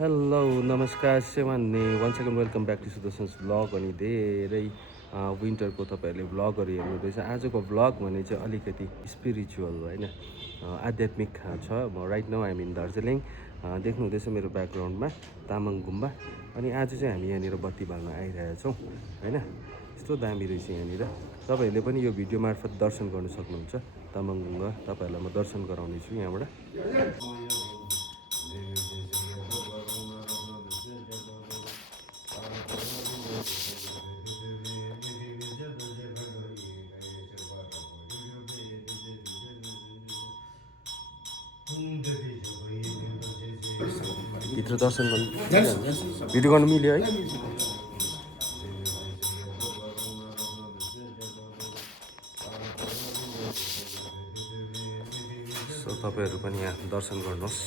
Hello नमस्कार सेवान्ने one second welcome back to Sudarshan's vlog अनि धेरै विन्टरको तपाईँहरूले भ्लगहरू हेर्नु हुँदैछ। आजको भ्लग भने चाहिँ अलिकति स्पिरिचुअल होइन आध्यात्मिक छ। म right now I'm in Darjeeling. देख्नु हुँदैछ मेरो ब्याकग्राउन्डमा तामाङ गुम्बा। अनि आज चाहिँ हामी यहाँनिर बत्ती बाल्न आइरहेछौँ होइन। यस्तो दामी रहेछ यहाँनिर। तपाईँहरूले पनि यो भिडियो मार्फत दर्शन गर्न सक्नुहुन्छ। तामाङ गुम्बा तपाईँहरूलाई म दर्शन गराउने छु यहाँबाट। भित्र दर्शन गर्नु भिडियो गर्नु मिल्यो है। सो तपाईँहरू पनि यहाँ दर्शन गर्नुहोस्।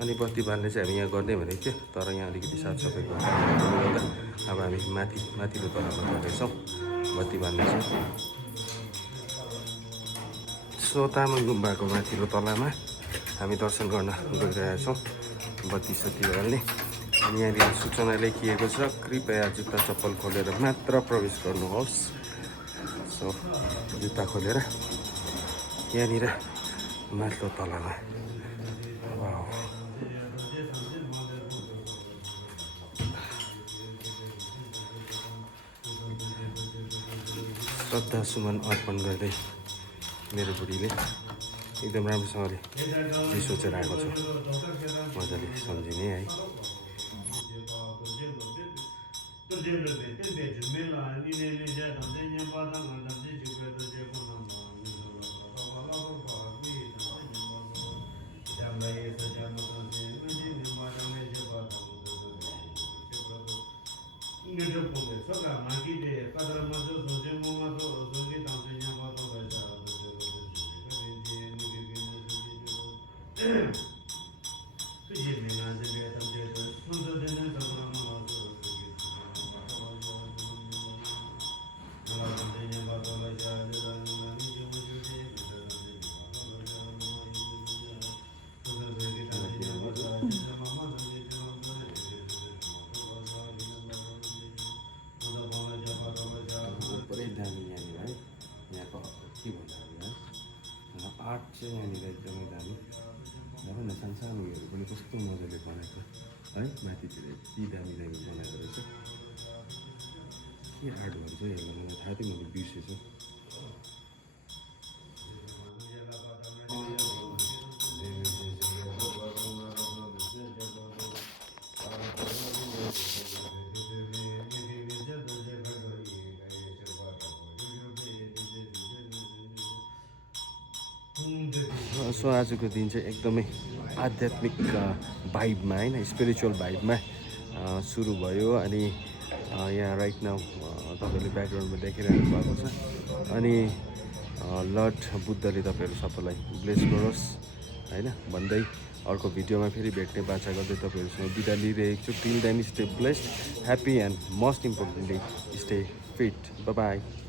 अनि बत्ती बाल्ने चाहिँ हामी यहाँ गर्ने भनेको थियो, तर यहाँ अलिकति साफसफाइ गर्दा अब हामी माथिल्लो तलामा गएछौँ बत्ती बाल्ने चाहिँ। सो तामाङ गुम्बाको माथिल्लो तलामा हामी दर्शन गर्न गइरहेछौँ बत्ती सत्ती बाल्ने। अनि यहाँनिर सूचना लेखिएको छ, कृपया जुत्ता चप्पल खोलेर मात्र प्रवेश गर्नुहोस्। सो जुत्ता खोलेर यहाँनिर माथिल्लो तलामा श्रद्धा सुमन अर्पण गर्दै मेरो बुढीले एकदम राम्रोसँगले जे सोचेर आएको छ मजाले सम्झिने है। पुरै दामी यहाँनिर है। यहाँको के भन्दा है आर्ट चाहिँ यहाँनिर एकदमै दामी। हेर न सानसानो उयोहरू पनि कस्तो मजाले बनाएको है। माथितिर यति दामी दामी बनाएको रहेछ। के आर्ट भन्छ हेर्नु थाहा थियो, मैले बिर्सेछु। सो आजको दिन चाहिँ एकदमै आध्यात्मिक भाइबमा होइन, स्पिरिचुअल भाइबमा सुरु भयो। अनि यहाँ राइट नाउ तपाईँले ब्याकग्राउन्डमा देखिरहनु भएको छ। अनि लर्ड बुद्धले तपाईँहरू सबैलाई ब्लेस गरोस् होइन भन्दै अर्को भिडियोमा फेरि भेट्ने बाचा गर्दै तपाईँहरूसँग बिदा लिइरहेको छु। Till then stay blessed, happy and most importantly stay fit. Bye by.